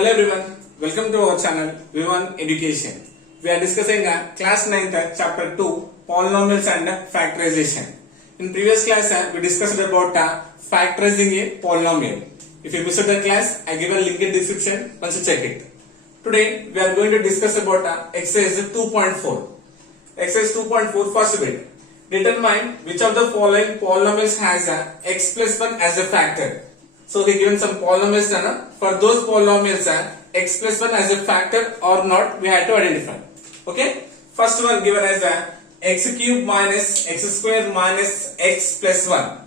Hello everyone, welcome to our channel V1 Education. We are discussing class 9th chapter 2 polynomials and factorization. In previous class we discussed about factorizing a polynomial. If you missed the class, I give a link in description once you check it. Today we are going to discuss about exercise 2.4. Exercise 2.4 first bit. Determine which of the following polynomials has x plus 1 as a factor. So he given some polynomials for those polynomials x plus 1 as a factor or not we have to identify. Okay. First one given as x cube minus x square minus x plus 1.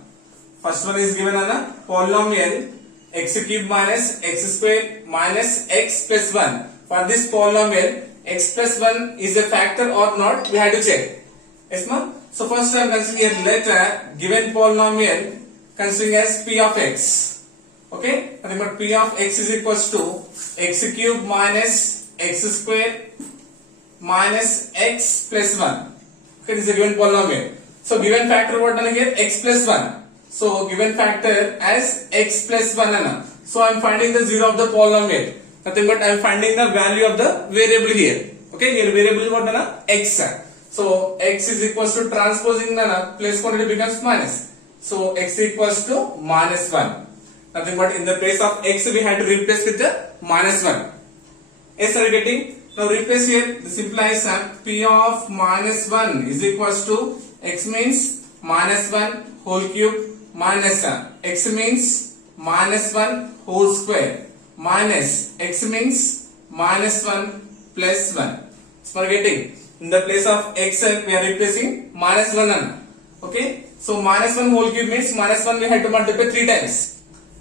First one is given as polynomial x cube minus x square minus x plus 1. For this polynomial x plus 1 is a factor or not we have to check. Yes ma'am. So first I am considering here let given polynomial considering as p of x. Okay, remember p of x is equals to x cube minus x square minus x plus 1. Okay, this is a given polynomial. So given factor what done here? X plus 1. So given factor as x plus 1. So I am finding the 0 of the polynomial. Nothing but I am finding the value of the variable here. Okay, here variable is what done? X. So x is equals to transposing place quantity becomes minus. So x equals to minus 1. Nothing but in the place of x we had to replace with the minus 1. Yes, are you getting? Now replace here. This implies p of minus 1 is equals to x means minus 1 whole cube minus x means minus 1 whole square minus x means minus 1 plus 1. So are you getting? In the place of x we are replacing minus 1. Okay. So minus 1 whole cube means minus 1 we had to multiply 3 times.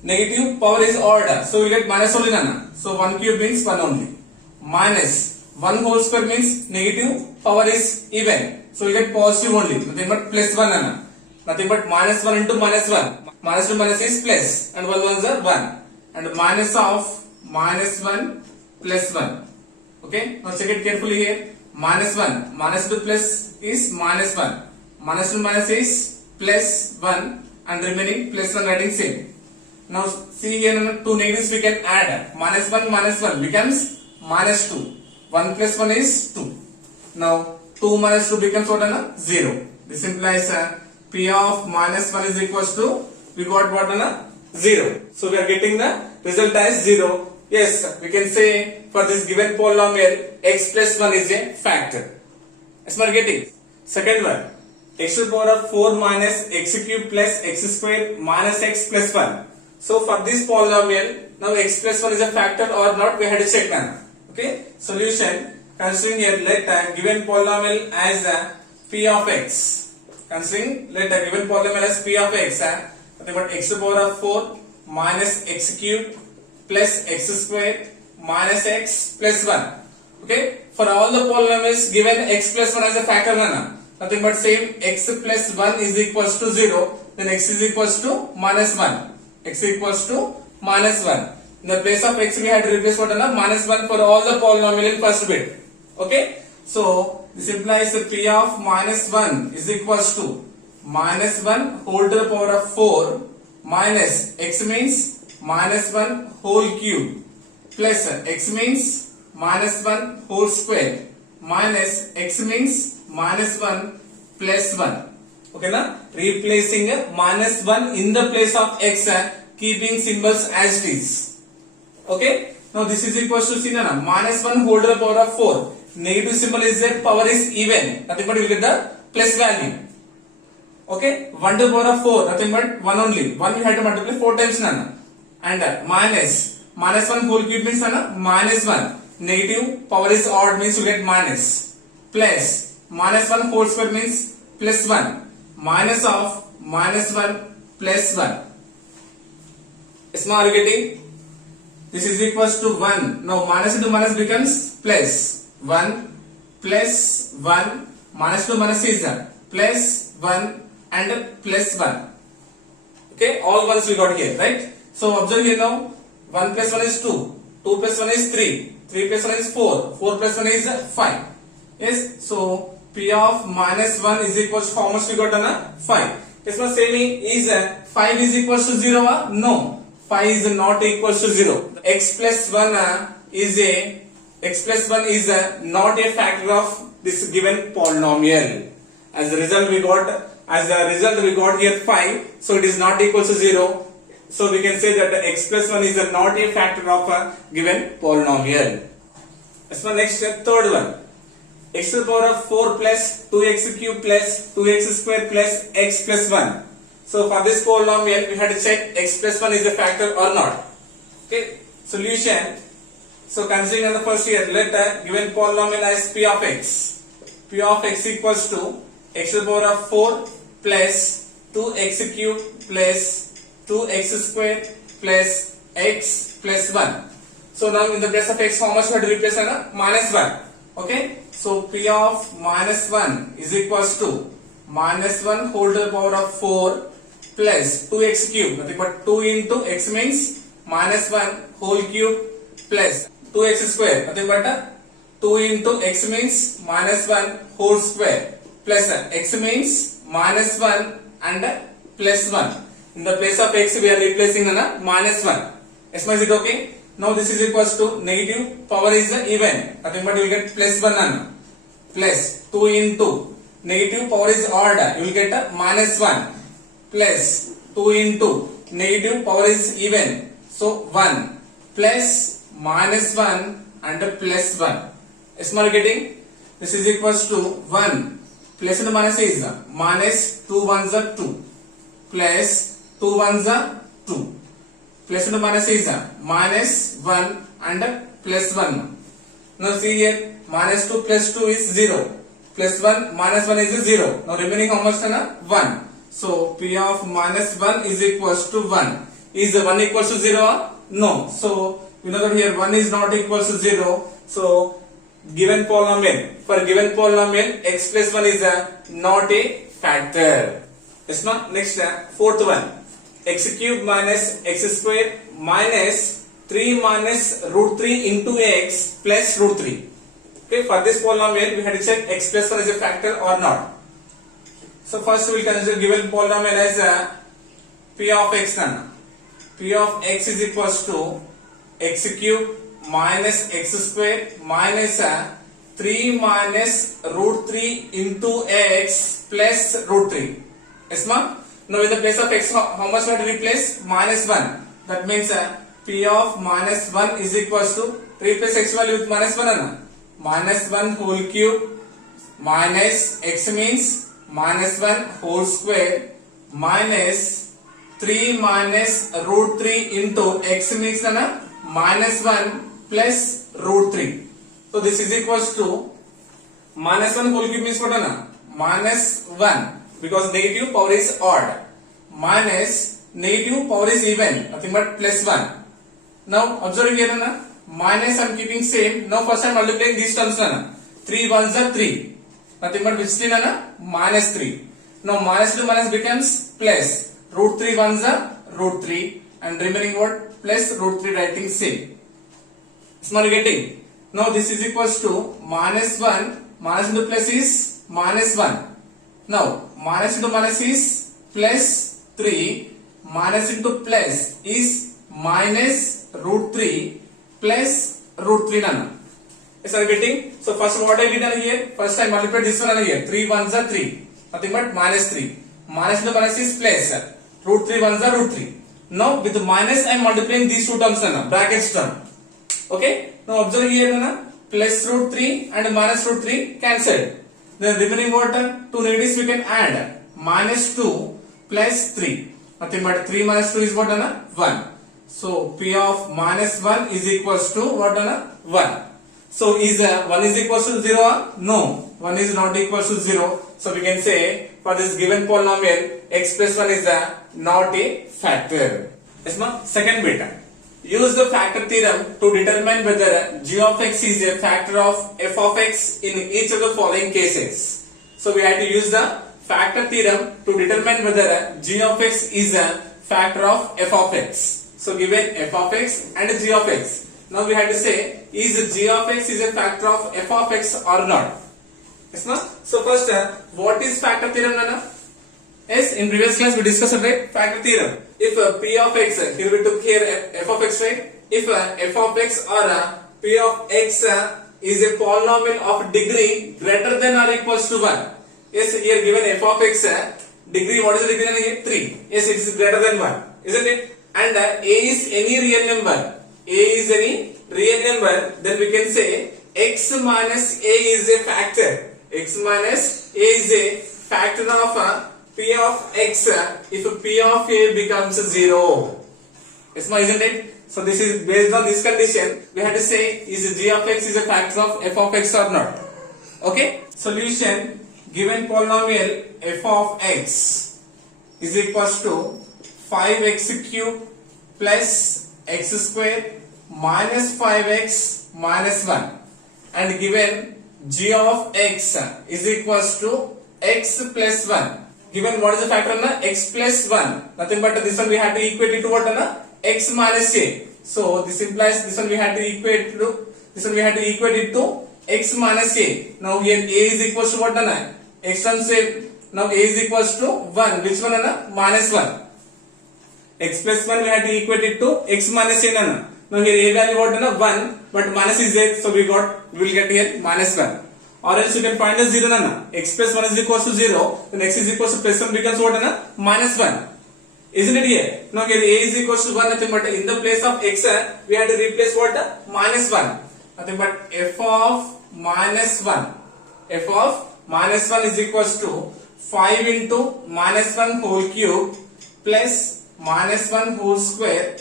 Negative power is odd, so we get minus only nana. So 1 cube means 1 only. Minus 1 whole square means negative power is even, so we get positive only. Nothing but plus 1 nana. Nothing but minus 1 into minus 1. Minus to minus is plus, and 1 ones are 1. And minus of minus 1 plus 1. Okay, now check it carefully here. Minus 1, minus to plus is minus 1. Minus to minus is plus 1, and remaining plus 1 writing same. Now see here two negatives we can add. Minus 1 becomes minus 2. 1 plus 1 is 2. Now 2 minus 2 becomes what? 0. This implies p of minus 1 is equals to, we got what? 0. So we are getting the result as 0. Yes, we can say for this given polynomial x plus 1 is a factor. Yes, we are getting. Second one, x to the power of 4 minus x cube plus x square minus x plus 1. So for this polynomial, now x plus 1 is a factor or not, we had to check now. Okay, solution, considering here let given polynomial as p of x. Considering let given polynomial as p of x, nothing but x to the power of 4 minus x cube plus x square minus x plus 1. Okay, for all the polynomials given x plus 1 as a factor, nothing but same x plus 1 is equals to 0, then x is equals to minus 1. X equals to minus 1. In the place of x we had to replace what? Minus 1 for all the polynomial in first bit. Okay. So this implies the p of minus 1 is equals to minus 1 whole to the power of 4 minus x means minus 1 whole cube plus x means minus 1 whole square minus x means minus 1 plus 1. Okay na? Replacing minus 1 in the place of x, keeping symbols as it is. Okay. Now this is equals to see na minus 1 whole to the power of 4. Negative symbol is there, power is even. Nothing but we will get the plus value. Okay. 1 to the power of 4. Nothing but 1 only. 1 we have to multiply 4 times nana. And minus 1 whole cube means minus 1. Negative power is odd means you get minus. Plus minus 1 whole square means plus 1. Minus of minus 1 plus 1. Is now getting? This is equals to 1. Now minus into minus becomes plus 1 plus 1. Minus to minus is plus 1 and plus 1. Okay, all ones we got here, right? So observe here now. 1 plus 1 is 2. 2 plus 1 is 3. 3 plus 1 is 4. 4 plus 1 is 5. Yes, so p of minus 1 is equals to how much we got? 5. This must say me is 5 is equals to 0? No. 5 is not equals to 0. X plus 1 is not a factor of this given polynomial. As a result we got here 5, so it is not equal to 0. So we can say that x plus 1 is not a factor of a given polynomial. As for next third one, x to the power of 4 plus 2x cube plus 2x square plus x plus 1. So for this polynomial we had to check x plus 1 is a factor or not. Okay, solution. So considering on the first here, let given polynomial as p of x. P of x equals to x to the power of 4 plus 2x cube plus 2x square plus x plus 1. So now in the place of x, how much we have to replace? Minus 1. Okay. So p of minus 1 is equals to minus 1 whole to the power of 4 plus 2x cube. Nothing but 2 into x means minus 1 whole cube plus 2x square. Nothing but 2 into x means minus 1 whole square plus x means minus 1 and plus 1. In the place of x we are replacing minus 1. Yes, is it okay? Now this is equals to negative power is even. Nothing but you will get plus 1 plus 2 into negative power is odd. You will get minus 1 plus 2 into negative power is even. So 1 plus minus 1 and plus 1. Yes, we are getting this is equals to 1 plus and minus is minus 2 ones are 2 plus 2 ones are 2 plus and minus is minus 1 and plus 1. Now see here, minus 2 plus 2 is 0 plus 1 minus 1 is 0. Now remaining how much? 1. So p of minus 1 is equals to 1. Is 1 equals to 0? No. So you know that here 1 is not equals to 0. So given polynomial, for given polynomial x plus 1 is not a factor. Yes, no? Next fourth one, x cube minus x square minus 3 minus root 3 into x plus root 3. Okay, for this polynomial we had to check x plus 1 is a factor or not. So first we will consider given polynomial as p of x. P of x is equals to x cube minus x square minus 3 minus root 3 into x plus root 3. Yes, ma'am? Now in the place of x, how much we have to replace? Minus 1. That means p of minus 1 is equals to, replace x value with minus 1. Minus 1 whole cube minus x means minus 1 whole square minus 3 minus root 3 into x means minus 1 plus root 3. So this is equals to minus 1 whole cube means what? Minus 1, because negative power is odd, minus negative power is even, nothing but plus 1. Now observe here, minus I am keeping same. Now first I am multiplying these terms. 3 ones are 3, nothing but which 3 minus 3. Now minus to minus becomes plus, root 3 ones are root 3 and remaining what? Plus root 3 writing same. Small getting. Now this is equals to minus 1, minus into plus is minus 1. Now minus into minus is plus 3, minus into plus is minus root 3 plus root 3 Yes, are you getting? So first what I did here, first I multiplied this one here, 3 ones are 3, nothing but minus 3, minus into minus is plus, root 3 ones are root 3. Now with the minus I am multiplying these two terms, brackets term. Okay, now observe here, plus root 3 and minus root 3 cancelled. Then remaining what? Two negatives we can add, minus 2 plus 3, nothing but 3 minus 2 is what? 1. So p of minus 1 is equals to what? 1. So is 1 is equals to 0? No, 1 is not equals to 0. So we can say for this given polynomial x plus 1 is not a factor. Yes, ma'am. Second bit, use the factor theorem to determine whether g of x is a factor of f of x in each of the following cases. So we have to use the factor theorem to determine whether g of x is a factor of f of x. So given f of x and g of x, now we have to say is g of x is a factor of f of x or not. Yes, ma'am. So first, what is factor theorem, Nana? Yes, in previous class we discussed, right, factor theorem. If p of x, here we took here f of x, right? If f of x or p of x is a polynomial of degree greater than or equals to 1. Yes, here given f of x degree, what is the degree? 3. Yes, it is greater than 1, isn't it? And a is any real number. A is any real number, then we can say x minus a is a factor. X minus a is a factor of p of x if p of a becomes 0. Yes, isn't it? So this is based on this condition. We have to say is g of x is a factor of f of x or not. Okay. Solution: given polynomial f of x is equals to 5x cube plus x square minus 5x minus 1, and given g of x is equals to x plus 1. Given what is the factor na x plus 1, nothing but this one we have to equate it to what na x minus a. So this implies this one we have to equate to this one we have to equate it to x minus a. Now here a is equals to what na x times a. Now a is equals to 1. Which one na minus 1. X plus 1 we have to equate it to x minus a na. Now here a value what na 1, but minus is there, so we will get here minus 1. Or else you can find a 0 na. X plus 1 is equals to 0, then x is equals to plus 1 becomes what na minus 1. Isn't it here? Now here a is equals to 1, nothing but in the place of x we have to replace what? Minus 1. Nothing but f of minus 1. F of minus 1 is equals to 5 into minus 1 whole cube plus minus 1 whole square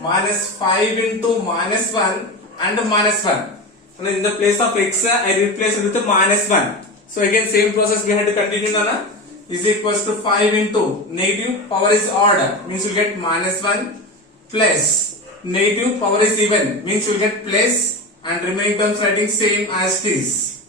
minus 5 into minus 1 and minus 1. And in the place of x I replace it with minus 1. So again same process we have to continue na. Is equals to 5 into negative power is odd, means you will get minus 1 plus negative power is even, means you will get plus, and remaining terms writing same as this.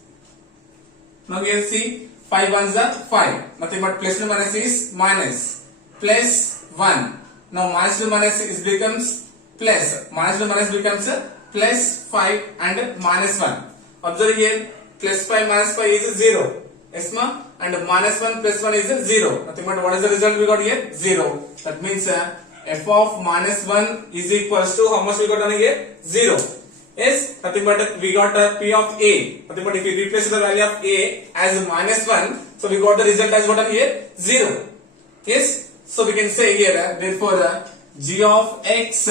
Now here see 5 ones are 5, nothing but plus to minus is minus, plus 1. Now minus to minus is becomes plus, minus to minus becomes plus 5 and minus 1. Observe here plus 5 minus 5 is 0. Yes ma? And minus 1 plus 1 is 0. Nothing but what is the result we got here? 0. That means f of minus 1 is equals to how much we got on here? 0. Yes, nothing but we got p of a. Nothing but if we replace the value of a as minus 1, so we got the result as what on here? 0. Yes, so we can say here therefore g of x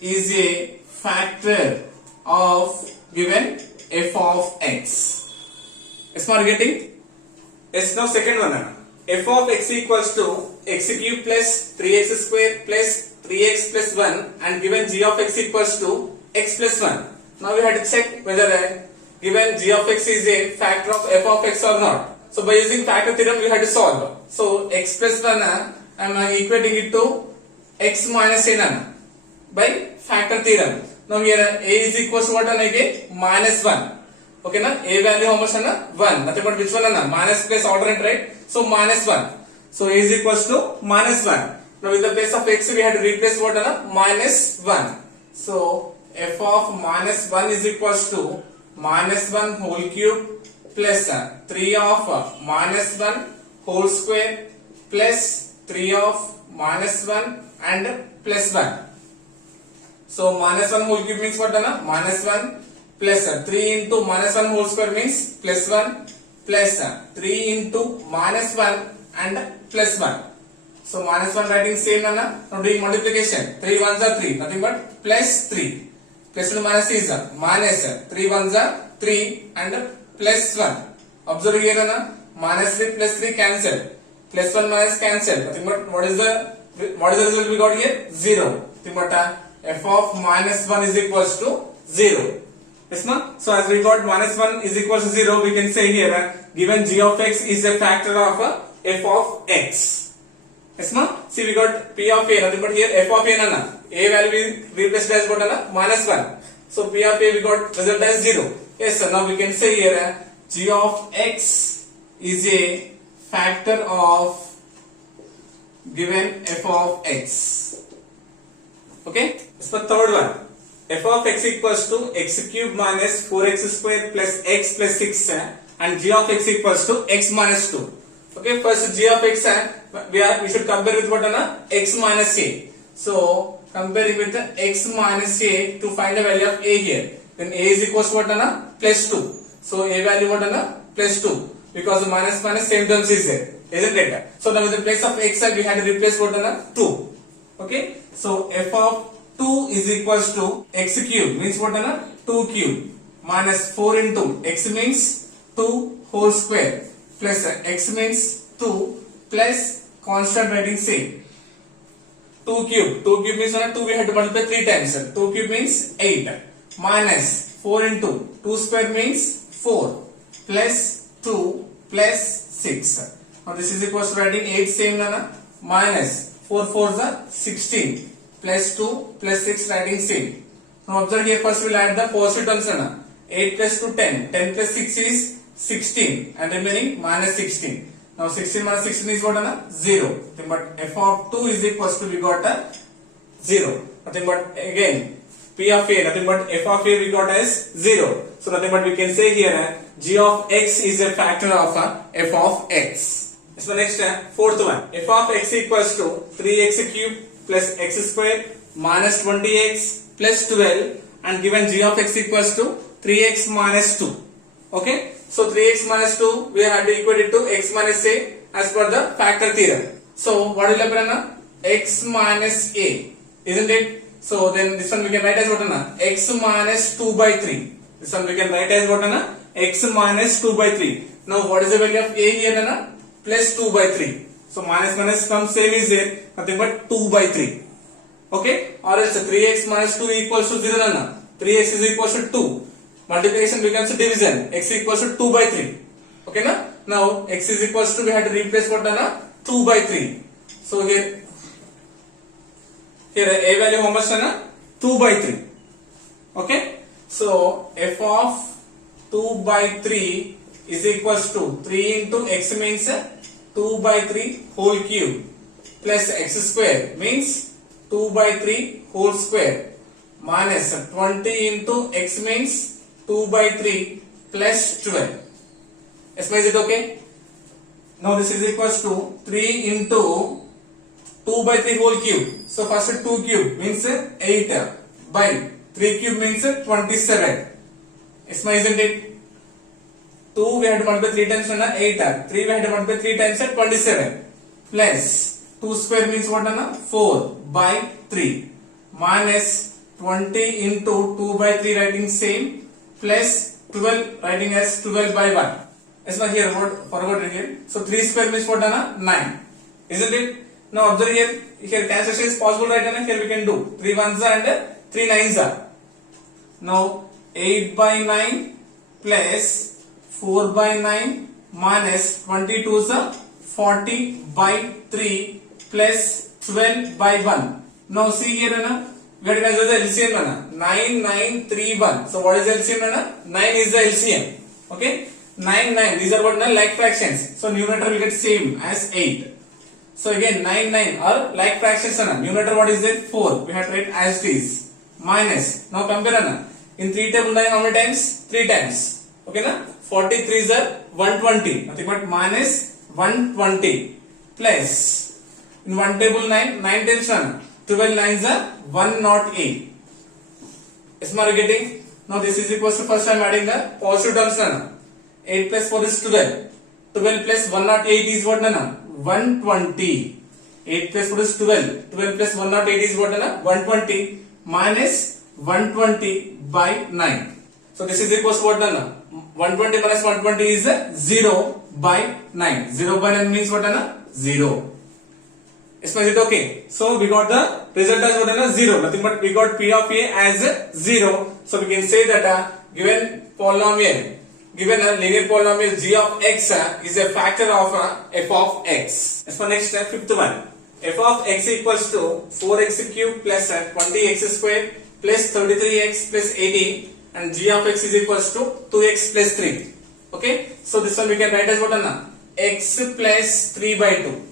is a factor of given f of x. Yes, we are getting? Yes, now second one. F of x equals to x cube plus 3x square plus 3x plus 1, and given g of x equals to x plus 1. Now we have to check whether given g of x is a factor of f of x or not. So by using factor theorem we have to solve. So x plus 1 I am equating it to x minus n by factor theorem. Now here a is equals to what again? Minus 1. Okay na? A value how much na? 1. Nothing but which one na? Minus plus alternate, right? So minus 1. So a is equals to minus 1. Now in the place of x we have to replace what na? Minus 1. So f of minus 1 is equals to minus 1 whole cube plus 3 of minus 1 whole square plus 3 of minus 1 and plus 1. So minus 1 whole cube means what na? Minus 1 plus 3 into minus 1 whole square means plus 1 plus 3 into minus 1 and plus 1. So minus 1 writing same na. Now doing multiplication. 3 ones are 3, nothing but plus 3. Plus to minus is minus 3 ones are 3 and plus 1. Observe here na. Minus 3 plus 3 cancel. Plus 1 minus cancel. Nothing but what is the result we got here? 0. Nothing but f of minus 1 is equals to 0. Yes, ma? So as we got minus 1 is equals to 0, we can say here given g of x is a factor of f of x. Yes, ma? See we got p of a, nothing but here f of a na. A value we replaced as what na? Minus 1. So p of a we got result as 0. Yes, so now we can say here g of x is a factor of given f of x. Okay? This is the third one. F of x equals to x cube minus 4x square plus x plus 6 and g of x equals to x minus 2. Okay, first g of x we should compare with what x minus a. So comparing with x minus a to find the value of a here. Then a is equals to what plus 2. So a value what plus 2 because minus minus same terms is there, isn't it? So now in the place of x we had to replace what 2. Okay, so f of 2 is equals to x cube means what 2 cube minus 4 into x means 2 whole square plus x means 2 plus constant writing same 2 cube means 2 we have to multiply 3 times 2 cube means 8 minus 4 into 2 square means 4 plus 2 plus 6. Now this is equals to writing 8 same minus 4 4 is 16 plus 2 plus 6 writing same. Now observe here first we will add the positive terms 8 plus 2 10 10 plus 6 is 16 and remaining minus 16. Now 16 minus 16 is what 0. But f of 2 is equals to we got 0. Nothing but again p of a nothing but f of a we got as 0. So nothing but we can say here g of x is a factor of f of x. So next fourth one, f of x equals to 3x cube plus x square minus 20x plus 12 and given g of x equals to 3x minus 2. Okay, so 3x minus 2 we have to equate it to x minus a as per the factor theorem. So what will happen x minus a, isn't it? So then this one we can write as what x minus 2 by 3. This one we can write as what x minus 2 by 3. Now what is the value of a here plus 2 by 3. So minus minus comes same is there, nothing but 2 by 3. Okay, or else 3x minus 2 equals to 0 3x is equals to 2. Multiplication becomes division, x equals to 2 by 3. Okay now x is equals to we have to replace what 2 by 3. So here a value how much 2 by 3. Okay, so f of 2 by 3 is equals to 3 into x means 2 by 3 whole cube plus x square means 2 by 3 whole square minus 20 into x means 2 by 3 plus 12. Is it okay? Now this is equals to 3 into 2 by 3 whole cube. So first 2 cube means 8 by 3 cube means 27. Isn't it? 2 we have to multiply 3 times 8 3 we have to multiply 3 times 27 plus 2 square means what 4 by 3 minus 20 into 2 by 3 writing same plus 12 writing as 12 by 1. Here forward here. So 3 square means what 9. Isn't it? Now observe here cancellation is possible right here we can do 3 ones and 3 nines are. Now 8 by 9 plus 4 by 9 minus 22 is 40 by 3 plus 12 by 1. Now see here we have to consider the LCM 9 9 3 1. So what is the LCM 9 is the LCM. Okay, 9 9 these are what like fractions. So numerator will get same as 8. So again 9 9 are like fractions numerator what is it 4 we have to write as it is minus. Now compare in 3 table 9 how many times 3 times. Okay 43 is 120 nothing but minus 120 plus in 1 table 9 9 times 12 9s are 108. Is my getting? Now this is equals to first time adding the positive terms 8 plus 4 is 12. 12 plus 108 is what 120. 8 plus 4 is 12. 12 plus 108 is what 120 minus 120 by 9. So this is equals to what 120 minus 120 is 0 by 9. 0 by 9 means what 0. Is it okay? So we got the result as what 0. Nothing but we got p of a as 0. So we can say that given polynomial, given a linear polynomial g of x is a factor of f of x. As for next fifth one, f of x equals to 4x cube plus 20x square plus 33x plus 80 and g of x is equals to 2x plus 3. Okay, so this one we can write as what x plus 3 by 2.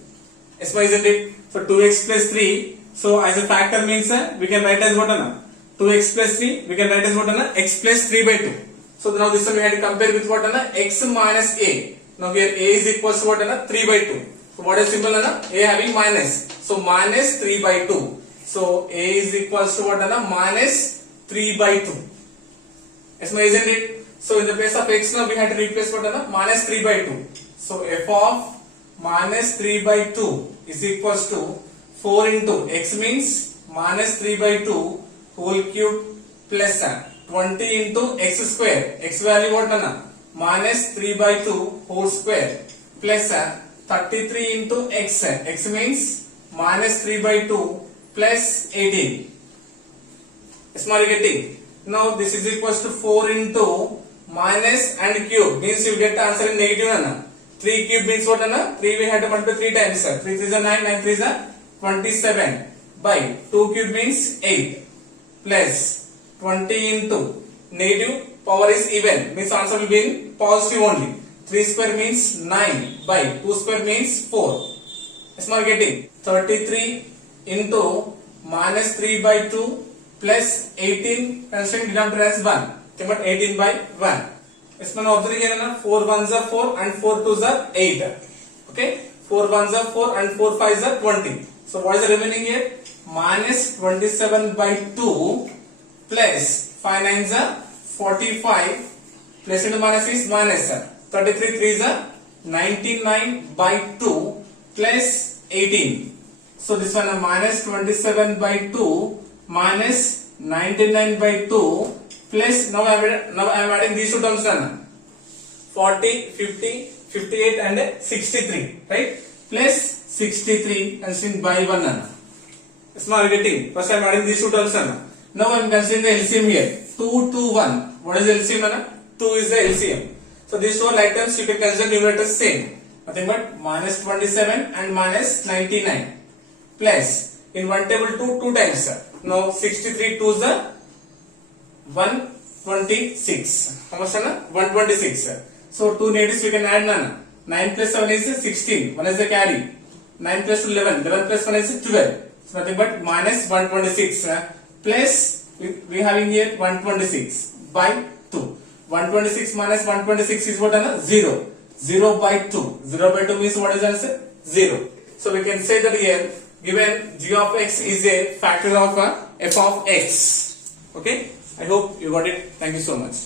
Yes, why isn't it? So 2x plus 3. So as a factor means we can write as what 2x plus 3. We can write as what x plus 3 by 2. So now this one we had to compare with what x minus a. Now here a is equals to what? 3 by 2. So what is symbol? A having minus. So minus 3 by 2. So a is equals to what? Minus 3 by 2. Yes, isn't it? So in the place of x now we have to replace what? Minus 3 by 2. So f of minus 3 by 2 is equals to 4 into x means minus 3 by 2 whole cube plus 20 into x square. X value what? Minus 3 by 2 whole square plus 33 into x. X means minus 3 by 2 plus 18. Is my getting? Now this is equals to 4 into minus and cube means you get the answer in negative. 3 cube means what? 3 we had to multiply 3 times. 3 3 is 9, 9 3 is 27 by 2 cube means 8 plus 20 into negative power is even means answer will be in positive only. 3 square means 9 by 2 square means 4. Is my getting? 33 into minus 3 by 2 plus 18 considering denominator as 1. But 18 by 1. Is my observing here 4 1s are 4 and 4 2s are 8. Okay, 4 1s are 4 and 4 5s are 20. So what is the remaining here? Minus 27 by 2 plus 5 9s are 45 plus into minus is minus 33 3s are 99 by 2 plus 18. So this one minus 27 by 2 minus 99 by 2 plus now I am adding these two terms 40, 50, 58 and 63, right? Plus 63 considering by 1 It's not getting. First I am adding these two terms now I am considering the LCM here. 2 2 1. What is LCM? 2 is the LCM. So these two are like terms you can consider numerator same. Nothing but minus 27 and minus 99 plus in one table 2 times. Now 63 2 is the 126. How much? 126. So 2 negatives we can add 9 plus 7 is 16. 1 is the carry. 9 plus 11. 11 plus 1 is 12. So nothing but minus 126 plus we having here 126 by 2. 126 minus 126 is what? 0. 0 by 2. 0 by 2 means what is the answer? 0. So we can say that here given g of x is a factor of f of x. Okay. I hope you got it. Thank you so much.